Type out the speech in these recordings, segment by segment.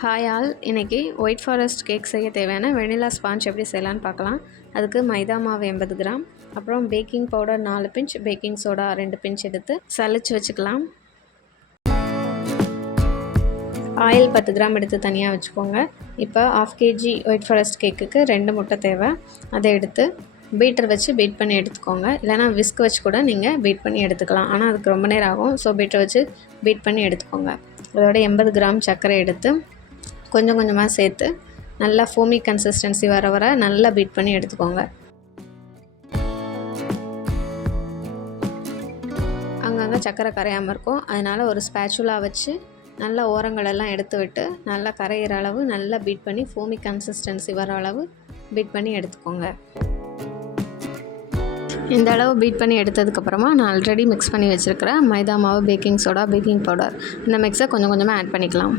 Hi all, இன்றைக்கி white forest cake செய்ய தேவையான வெனிலா ஸ்பாஞ்ச் எப்படி செய்யலான்னு பார்க்கலாம். அதுக்கு மைதா மாவு 80 கிராம், அப்புறம் baking powder 4 pinch, baking soda 2 pinch எடுத்து சலிச்சு வச்சுக்கலாம். ஆயில் 10 கிராம் எடுத்து தனியாக வச்சுக்கோங்க. இப்போ 1/2 kg ஒயிட் ஃபாரஸ்ட் கேக்குக்கு 2 முட்டை தேவை. அதை எடுத்து பீட்டர் வச்சு பீட் பண்ணி எடுத்துக்கோங்க. இல்லைனா விஸ்க் வச்சு கூட நீங்கள் பீட் பண்ணி எடுத்துக்கலாம். ஆனால் அதுக்கு ரொம்ப நேரம் ஆகும். ஸோ பீட்டர் வச்சு பீட் பண்ணி எடுத்துக்கோங்க. அதோட 80 கிராம் சர்க்கரை எடுத்து கொஞ்சம் கொஞ்சமாக சேர்த்து நல்லா ஃபோமி கன்சிஸ்டன்சி வர நல்லா பீட் பண்ணி எடுத்துக்கோங்க. அங்கங்கே சர்க்கரை கரையாமல் இருக்கும். அதனால் ஒரு ஸ்பேச்சுலா வச்சு நல்லா ஓரங்களெல்லாம் எடுத்து விட்டு நல்லா கரையிற அளவு நல்லா பீட் பண்ணி ஃபோமி கன்சிஸ்டன்சி வர அளவு பீட் பண்ணி எடுத்துக்கோங்க. இந்த அளவு பீட் பண்ணி எடுத்ததுக்கப்புறமா நான் ஆல்ரெடி மிக்ஸ் பண்ணி வச்சுருக்கிற மைதா மாவு, பேக்கிங் சோடா, பேக்கிங் பவுடர் இந்த மிக்ஸை கொஞ்சம் கொஞ்சமாக ஆட் பண்ணிக்கலாம்.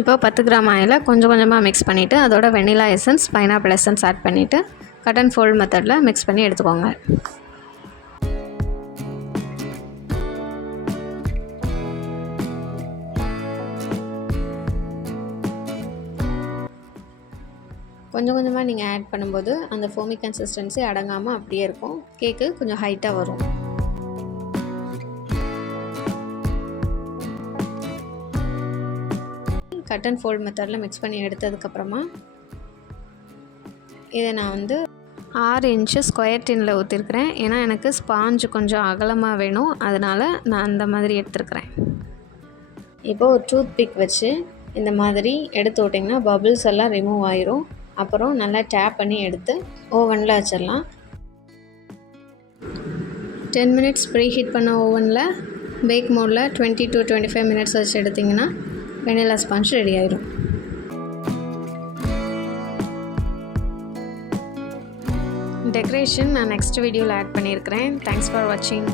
இப்போ 10 கிராம் ஆயிலை கொஞ்சம் கொஞ்சமாக மிக்ஸ் பண்ணிவிட்டு அதோட vanilla essence, pineapple essence add பண்ணிவிட்டு கட் அண்ட் ஃபோல்ட் மெத்தடில் மிக்ஸ் பண்ணி எடுத்துக்கோங்க. கொஞ்சம் கொஞ்சமாக நீங்கள் ஆட் பண்ணும்போது அந்த ஃபோமி கன்சிஸ்டன்சி அடங்காமல் அப்படியே இருக்கும். கேக்கு கொஞ்சம் ஹைட்டாக வரும். கட் அண்ட் ஃபோல்ட் மெத்தடில் மிக்ஸ் பண்ணி எடுத்ததுக்கப்புறமா இதை நான் 6 இன்ச்சு ஸ்கொயர் டின்னில் ஊற்றிருக்கிறேன். ஏன்னா எனக்கு ஸ்பாஞ்சு கொஞ்சம் அகலமாக வேணும், அதனால் நான் அந்த மாதிரி எடுத்துருக்கிறேன். இப்போ ஒரு டூத் பிக் வச்சு இந்த மாதிரி எடுத்து விட்டிங்கன்னா பபிள்ஸ் எல்லாம் ரிமூவ் ஆயிரும். அப்புறம் நல்லா டேப் பண்ணி எடுத்து ஓவனில் வச்சிடலாம். 10 மினிட்ஸ் ப்ரீ ஹீட் பண்ண ஓவனில் பேக் மோடில் 20 to 25 மினிட்ஸ் வச்சு எடுத்திங்கன்னா வெனிலா ஸ்பாஞ்ச் ரெடி ஆயிடும். டெக்கரேஷன் நான் நெக்ஸ்ட் வீடியோவில் ஆட் பண்ணியிருக்கிறேன். தேங்க்ஸ் ஃபார் வாட்சிங்.